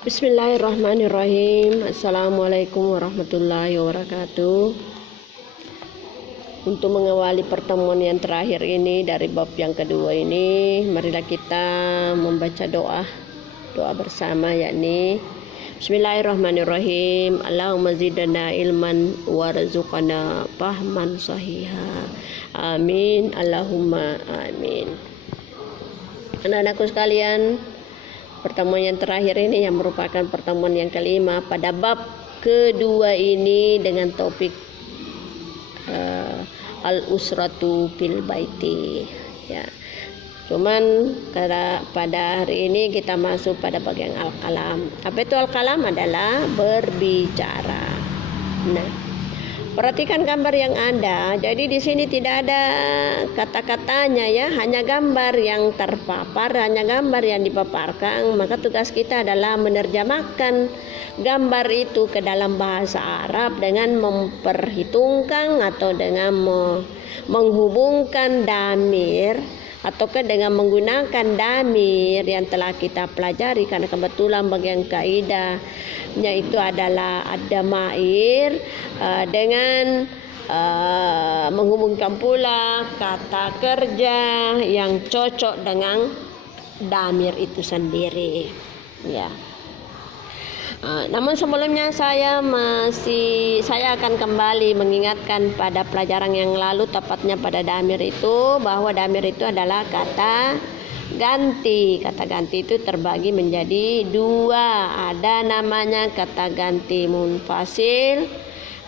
Bismillahirrahmanirrahim. Assalamualaikum warahmatullahi wabarakatuh. Untuk mengawali pertemuan yang terakhir ini dari bab yang kedua ini, marilah kita membaca doa bersama, yakni Bismillahirrahmanirrahim. Allahumma zidna ilman warzuqna fahman sahiha. Amin. Allahumma amin. Anak-anakku sekalian, pertemuan yang terakhir ini yang merupakan pertemuan yang kelima pada bab kedua ini dengan topik al-usratu fil baiti, ya. Cuman pada hari ini kita masuk pada bagian al-kalam. Apa itu al-kalam? Adalah berbicara. Nah, perhatikan gambar yang ada. Jadi di sini tidak ada kata-katanya, ya, hanya gambar yang terpapar, hanya gambar yang dipaparkan. Maka tugas kita adalah menerjemahkan gambar itu ke dalam bahasa Arab dengan memperhitungkan atau dengan menghubungkan damir ataukah dengan menggunakan damir yang telah kita pelajari, karena kebetulan bagian kaidahnya itu adalah ad-damair dengan menghubungkan pula kata kerja yang cocok dengan damir itu sendiri, ya. Namun sebelumnya saya akan kembali mengingatkan pada pelajaran yang lalu, tepatnya pada damir itu, bahwa damir itu adalah kata ganti. Kata ganti itu terbagi menjadi dua. Ada namanya kata ganti munfasil,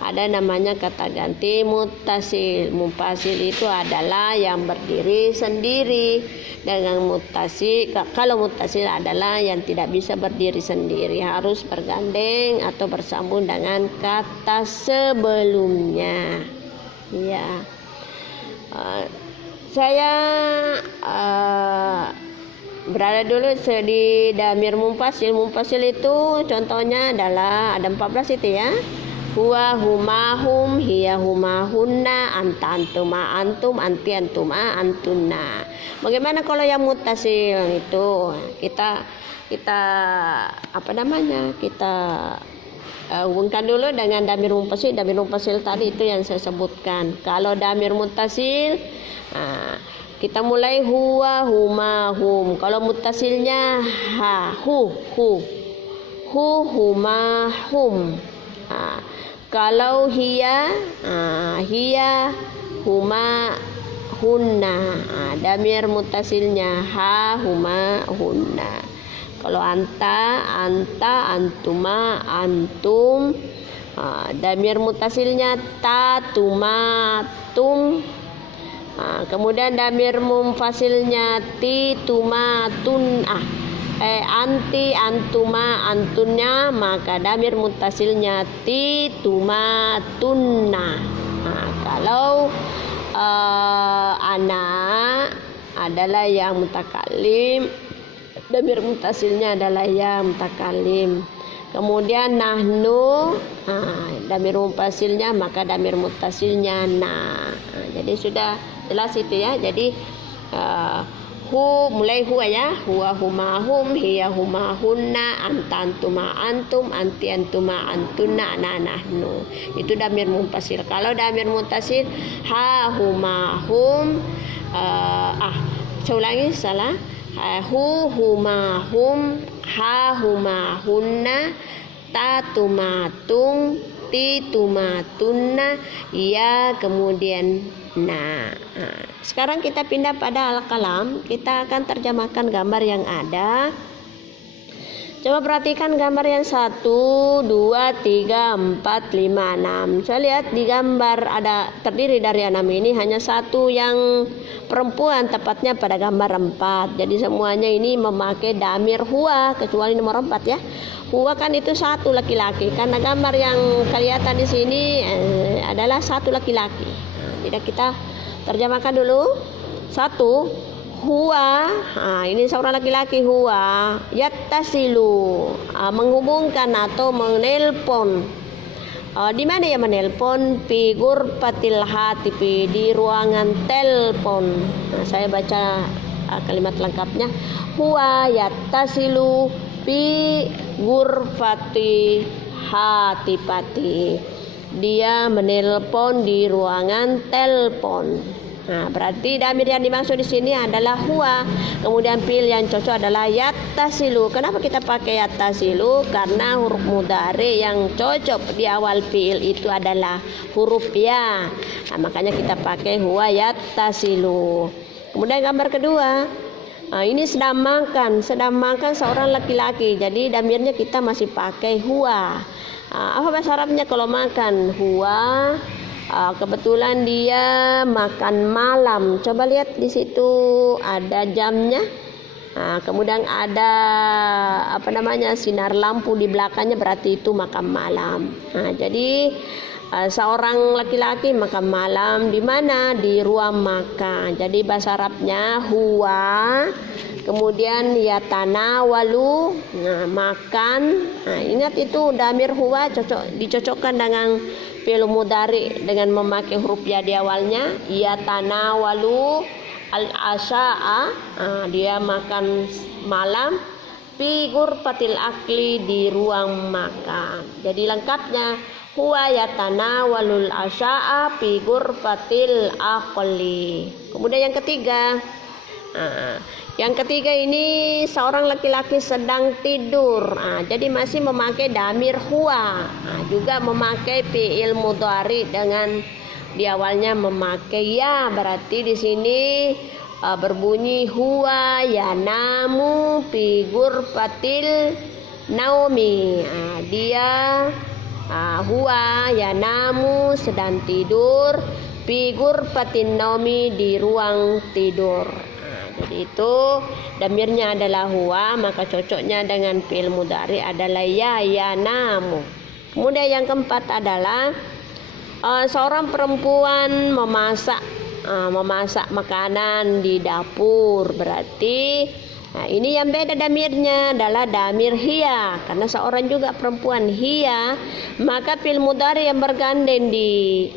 ada namanya kata ganti muttasil. Munfasil itu adalah yang berdiri sendiri, dengan muttasil, kalau muttasil adalah yang tidak bisa berdiri sendiri, harus bergandeng atau bersambung dengan kata sebelumnya, ya. Saya berada dulu di damir munfasil. Munfasil itu contohnya adalah ada 14 itu, ya. Huwa huma hum, hiya huma hunna, anta antuma antum, anti antuma antunna. Bagaimana kalau yang muttasil itu? Kita hubungkan dulu dengan damir munfasil. Damir munfasil tadi itu yang saya sebutkan. Kalau damir muttasil, kita mulai huwa huma hum. Kalau muttasilnya hu huma hum. Kalau hiya huma hunna. Damir muttasilnya huma hunna. Kalau anta antuma antum. Damir muttasilnya tuma tum. Kemudian damir munfasilnya tuma tun. Anti antuma antunnya, maka damir muttasilnya tuma tunna. Kalau ana adalah yang mutakallim, damir muttasilnya adalah yang mutakallim. Kemudian nahnu, damir munfasilnya, maka damir muttasilnya na. Jadi sudah jelas itu, ya. Jadi mulai huwa, ya. Huwa huma hum, hiya huma hunna, anta antuma antum, anti antuma antunna, ana nahnu. Itu damir munfasil. Kalau damir muttasil huma hum, saya ulangi, salah. Huma hum, huma hunna, tuma tung, tuma tunna, ya, kemudian nah. Sekarang kita pindah pada al-kalam. Kita akan terjemahkan gambar yang ada. Coba perhatikan gambar yang 1, 2, 3, 4, 5, 6. Saya lihat di gambar ada terdiri dari 6 ini hanya satu yang perempuan, tepatnya pada gambar 4. Jadi semuanya ini memakai damir huwa, kecuali nomor 4, ya. Huwa kan itu satu laki-laki, karena gambar yang kelihatan di sini adalah satu laki-laki. Tidak, kita terjemahkan dulu. 1, huwa, ini seorang laki-laki. Huwa yattasilu, menghubungkan atau menelpon. Di mana ya menelpon? Fi ghurfatil hatifi, di ruangan telepon. Saya baca kalimat lengkapnya. Huwa yattasilu fi ghurfati hatifati. Dia menelpon di ruangan telepon. Nah, berarti damir yang dimaksud di sini adalah huwa. Kemudian fi'il yang cocok adalah yattasilu. Kenapa kita pakai yattasilu? Karena huruf mudhari yang cocok di awal fi'il itu adalah huruf ya. Nah, makanya kita pakai huwa yattasilu. Kemudian gambar kedua. Nah, ini sedang makan seorang laki-laki. Jadi damirnya kita masih pakai huwa. Apa bahasa Arabnya kalau makan? Huwa. Kebetulan dia makan malam. Coba lihat di situ ada jamnya. Kemudian ada sinar lampu di belakangnya, berarti itu makan malam. Jadi seorang laki-laki makan malam di mana? Di ruang makan. Jadi bahasa Arabnya huwa. Kemudian yatanawalu, makan. Ingat itu damir huwa dicocokkan dengan fi'il mudhari dengan memakai huruf ya di awalnya. Yatanawalu al-asya'a, dia makan malam. Fi ghurfatil akli, di ruang makan. Jadi lengkapnya huwa yatanawalul asya'a fi ghurfatil akli. Kemudian yang ketiga ini seorang laki-laki sedang tidur. Jadi masih memakai damir huwa. Juga memakai fi'il mudhari dengan di awalnya memakai ya. Berarti di sini berbunyi huwa yanamu fi ghurfatil naumi. Dia huwa yanamu sedang tidur fi ghurfatin naumi, di ruang tidur. Jadi itu damirnya adalah huwa, maka cocoknya dengan fi'il mudhari adalah yanamu. Kemudian yang keempat adalah seorang perempuan memasak makanan di dapur. Berarti ini yang beda damirnya adalah damir hiya, karena seorang juga perempuan hiya, maka fi'il mudhari yang bergandeng di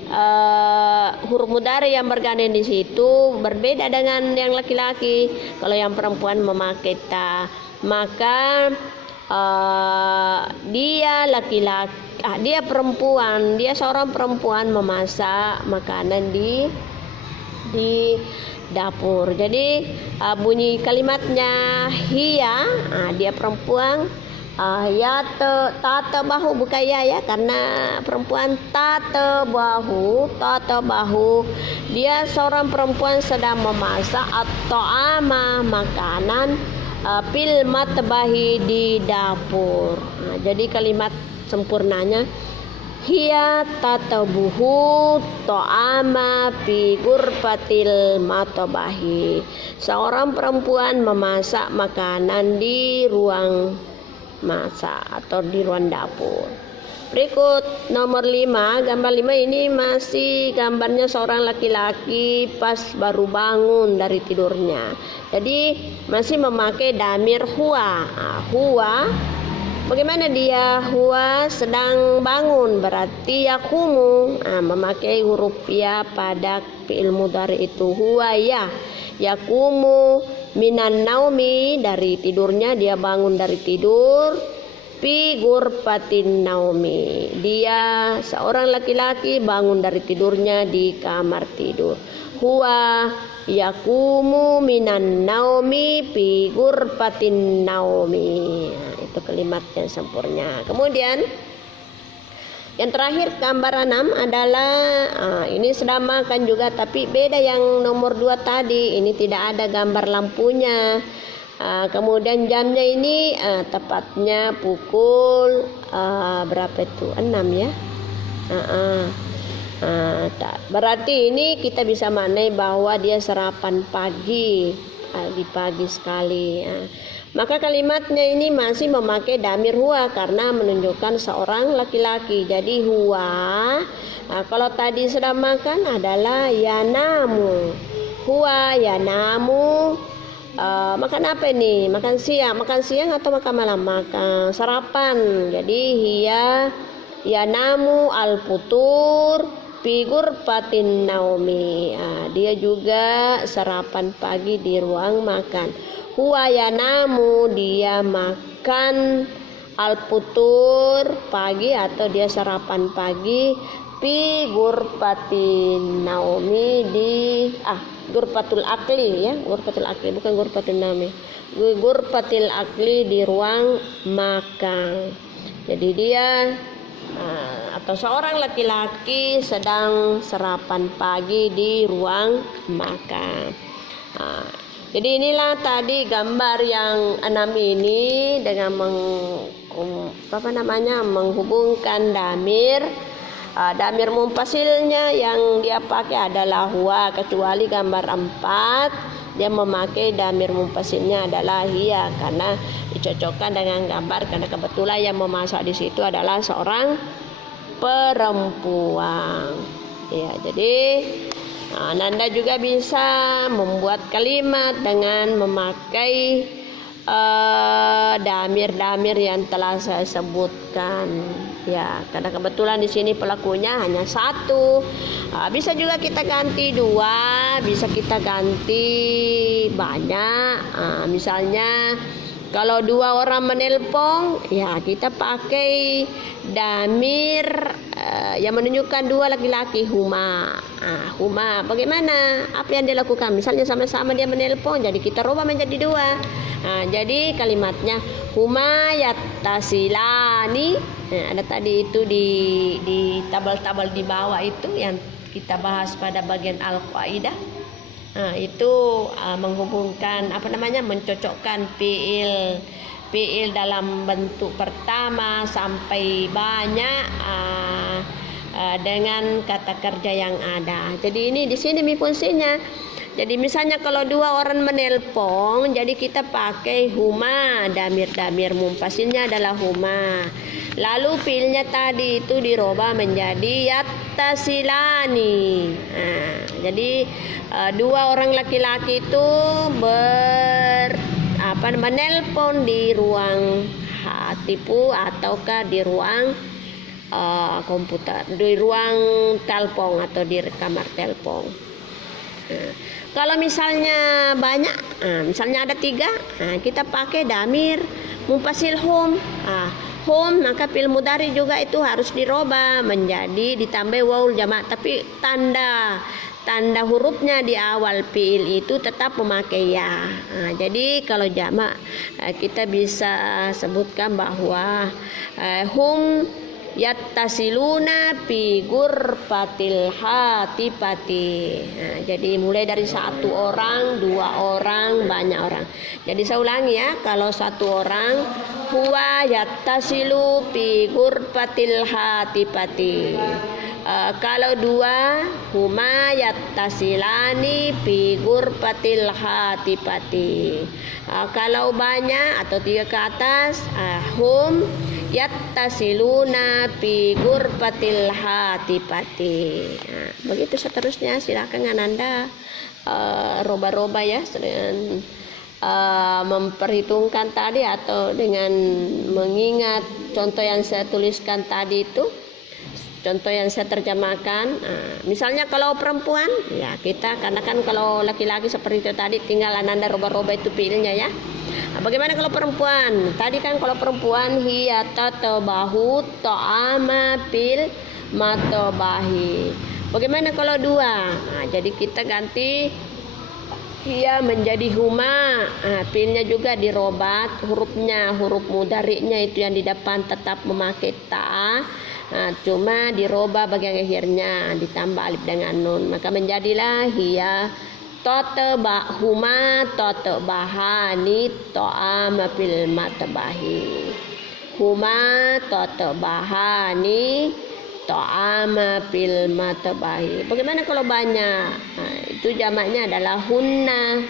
huruf mudhari yang bergandeng di situ berbeda dengan yang laki-laki. Kalau yang perempuan memakai ta, maka dia perempuan, dia seorang perempuan memasak makanan di dapur. Jadi bunyi kalimatnya hiya, dia perempuan. Ya tata bahu, bukan ya, karena perempuan. Tata bahu, dia seorang perempuan sedang memasak atau makanan fil matbahi, di dapur. Jadi kalimat sempurnanya hiya tatabuhu to'ama fi ghurfatil matbahi. Seorang perempuan memasak makanan di ruang masak atau di ruang dapur. Berikut nomor 5, gambar 5 ini masih gambarnya seorang laki-laki pas baru bangun dari tidurnya. Jadi masih memakai damir huwa. Huwa, bagaimana dia? Huwa sedang bangun, berarti yakumu, memakai huruf ya pada fi'il mudhari itu huwa ya. Yakumu minan naumi, dari tidurnya, dia bangun dari tidur. Fi ghurfatin naumi, dia seorang laki-laki bangun dari tidurnya di kamar tidur. Huwa yakumu minan naumi fi ghurfatin naumi. Itu kalimat yang sempurna. Kemudian yang terakhir gambar 6 adalah ini sedang makan juga, tapi beda yang nomor 2 tadi. Ini tidak ada gambar lampunya. Kemudian jamnya ini tepatnya pukul berapa itu? 6 ya. Berarti ini kita bisa maknai bahwa dia sarapan pagi sekali. Maka kalimatnya ini masih memakai damir huwa karena menunjukkan seorang laki-laki. Jadi huwa, kalau tadi sedang makan adalah yanamu. Huwa yanamu. Makan apa ini? Makan siang atau makan malam? Makan sarapan. Jadi hiya yanamu al-futur fi ghurfatin naumi. Dia juga sarapan pagi di ruang makan. Huwa yanamu, dia makan al-futur pagi atau dia sarapan pagi, fi gurfatin naumi di gurfatul akli ya, gurfatul akli bukan gurfatul naumi, gurfatil akli di ruang makan. Jadi dia atau seorang laki-laki sedang sarapan pagi di ruang makan. Jadi inilah tadi gambar yang 6 ini dengan menghubungkan damir. Damir munfasilnya yang dia pakai adalah huwa, kecuali gambar 4 dia memakai damir munfasilnya adalah hiya karena dicocokkan dengan gambar, karena kebetulan yang memasak di situ adalah seorang perempuan. Ya, jadi Ananda juga bisa membuat kalimat dengan memakai damir-damir yang telah saya sebutkan. Ya, karena kebetulan di sini pelakunya hanya 1. Bisa juga kita ganti 2, bisa kita ganti banyak. Misalnya kalau 2 orang menelpon, ya kita pakai damir yang menunjukkan 2 laki-laki, huma. Huma bagaimana? Apa yang dia lakukan? Misalnya sama-sama dia menelpon, jadi kita rubah menjadi 2. Jadi kalimatnya huma yattasilani. Ada tadi itu di tabel-tabel di bawah itu yang kita bahas pada bagian al-qaidah. Itu menghubungkan mencocokkan fiil dalam bentuk pertama sampai banyak dengan kata kerja yang ada. Jadi ini di sini fungsinya. Jadi misalnya kalau 2 orang menelpon, jadi kita pakai huma, damir munfasilnya adalah huma. Lalu fiilnya tadi itu dirubah menjadi yattasilani. Jadi 2 orang laki-laki itu menelpon di ruang hatipu ataukah di ruang komputer, di ruang telepon atau di kamar telepon. Kalau misalnya banyak, misalnya ada 3, kita pakai damir munfasil hum. Hum, maka fi'il mudhari juga itu harus dirubah menjadi ditambah waul jamak, tapi tanda hurufnya di awal fi'il itu tetap memakai ya. Jadi kalau jamak kita bisa sebutkan bahwa hum yattasiluna fi gurfatil hatifati. Jadi mulai dari 1 orang, 2 orang, banyak orang. Jadi saya ulangi ya, kalau 1 orang huwa yattasilu fi gurfatil hatifati. Kalau 2 huma yattasilani fi gurfatil hatifati. Kalau banyak atau 3 ke atas, hum yattasiluna fi gurfatil hatifati. Begitu seterusnya. Silakan Ananda roba-roba ya dengan memperhitungkan tadi atau dengan mengingat contoh yang saya tuliskan tadi itu, contoh yang saya terjemahkan. Misalnya kalau perempuan, ya kita, karena kan kalau laki-laki seperti itu tadi tinggal Ananda roba-roba itu fiilnya ya. Bagaimana kalau perempuan? Tadi kan kalau perempuan hiya tatabahu ta'ama fil matabahi. Bagaimana kalau 2? Jadi kita ganti hiya menjadi huma. Fiilnya juga dirobat, hurufnya, huruf mudhari'nya itu yang di depan tetap memakai ta. Cuma dirubah bagian akhirnya ditambah alif dengan nun, maka menjadilah hiya huma bahani ta'ama fil matabahi. Huma bahani ta'ama fil matabahi. Bagaimana kalau banyak? Itu jamaknya adalah hunna.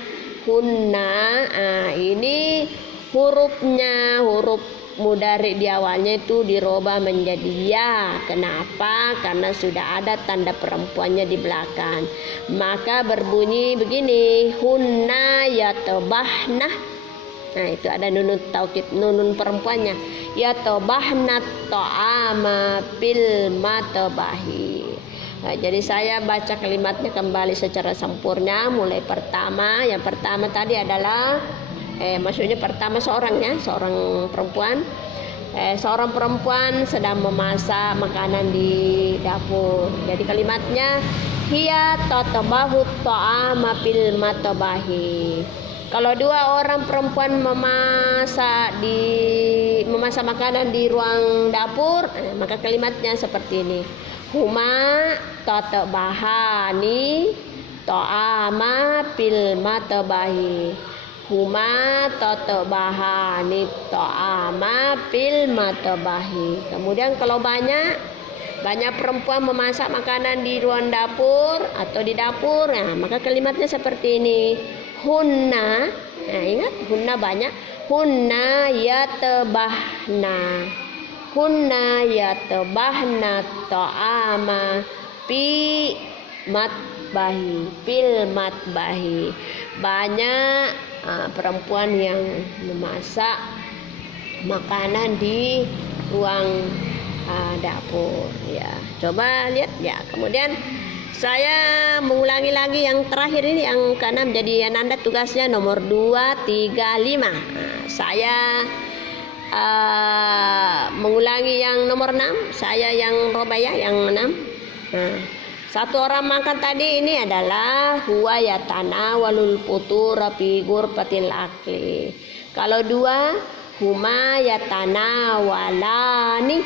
Ini hurufnya, huruf mudhari di awalnya itu dirubah menjadi ya. Kenapa? Karena sudah ada tanda perempuannya di belakang. Maka berbunyi begini, hunna yatabahna. Itu ada nunun taukid, nunun perempuannya. Yatabahna ta'ama fil matabahi. Jadi saya baca kalimatnya kembali secara sempurna. Mulai pertama, yang pertama tadi adalah maksudnya pertama seorang perempuan. seorang perempuan sedang memasak makanan di dapur. Jadi kalimatnya hiya tatabahu ta'ama fil matabahi. Kalau dua orang perempuan memasak makanan di ruang dapur, maka kalimatnya seperti ini. Huma tatabahani ta'ama fil matabahi. Huma tatabahani ta'ama fil matabahi. Kemudian kalau banyak perempuan memasak makanan di ruang dapur atau di dapur, maka kalimatnya seperti ini. Hunna, ingat hunna banyak. Hunna yatabahna. Hunna yatabahna ta'ama fi matbahi, fil matbahi. Banyak perempuan yang memasak makanan di ruang dapur, ya. Coba lihat ya. Kemudian saya mengulangi lagi yang terakhir ini, yang keenam. Jadi Ananda tugasnya nomor 2, 3, 5. Saya mengulangi yang nomor 6, saya yang Robaya yang 6. Satu orang makan tadi ini adalah huwa yatana walul putura fi ghurfatil akli. Kalau dua, huma yatana walani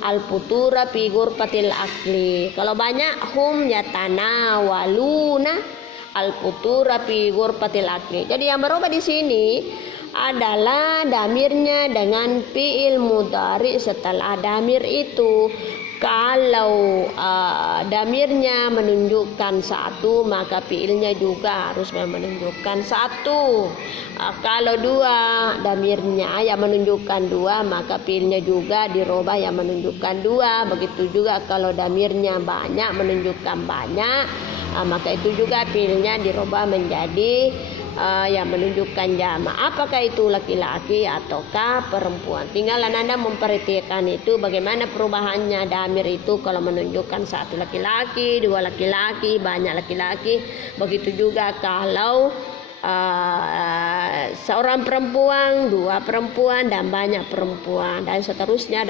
al putura fi ghurfatil akli. Kalau banyak, hum yatana waluna al putura fi ghurfatil akli. Jadi yang berubah di sini adalah damirnya dengan fi'il mudhari setelah damir itu. Kalau damirnya menunjukkan satu, maka fi'ilnya juga harus menunjukkan satu. Kalau dua, damirnya yang menunjukkan dua, maka fi'ilnya juga dirubah yang menunjukkan dua. Begitu juga kalau damirnya banyak menunjukkan banyak, maka itu juga fi'ilnya dirubah menjadi yang menunjukkan jama'. Apakah itu laki-laki ataukah perempuan? Tinggal Anda memperhatikan itu bagaimana perubahannya damir itu kalau menunjukkan satu laki-laki, dua laki-laki, banyak laki-laki. Begitu juga kalau seorang perempuan, dua perempuan, dan banyak perempuan, dan seterusnya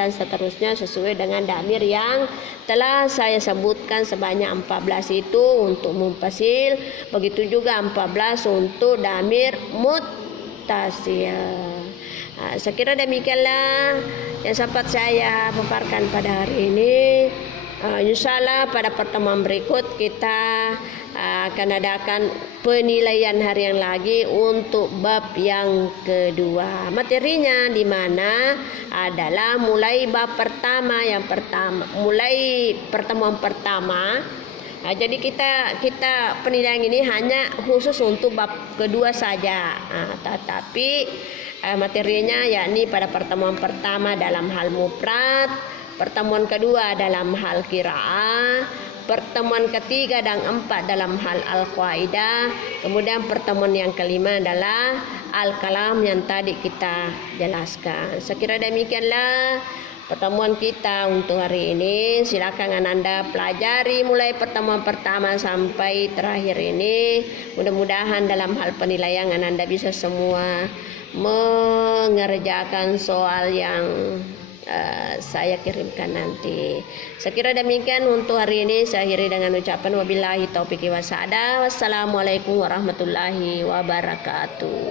sesuai dengan damir yang telah saya sebutkan sebanyak 14 itu untuk muttasil. Begitu juga 14 untuk damir muttasil. Saya kira demikianlah yang sempat saya paparkan pada hari ini. Insyaallah pada pertemuan berikut kita akan adakan penilaian harian lagi untuk bab yang kedua. Materinya di mana adalah mulai bab pertama, mulai pertemuan pertama. Jadi kita penilaian ini hanya khusus untuk bab kedua saja. Tetapi materinya yakni pada pertemuan pertama dalam hal mufrad, pertemuan kedua dalam hal qiraah, pertemuan ketiga dan keempat dalam hal al-qaidah, kemudian pertemuan yang kelima adalah al-kalam yang tadi kita jelaskan. Saya kira demikianlah pertemuan kita untuk hari ini. Silakan Anda pelajari mulai pertemuan pertama sampai terakhir ini. Mudah-mudahan dalam hal penilaian Anda bisa semua mengerjakan soal yang saya kirimkan nanti. Saya kira demikian untuk hari ini. Saya akhiri dengan ucapan wabillahi taufiq wa hidayah. Wassalamualaikum warahmatullahi wabarakatuh.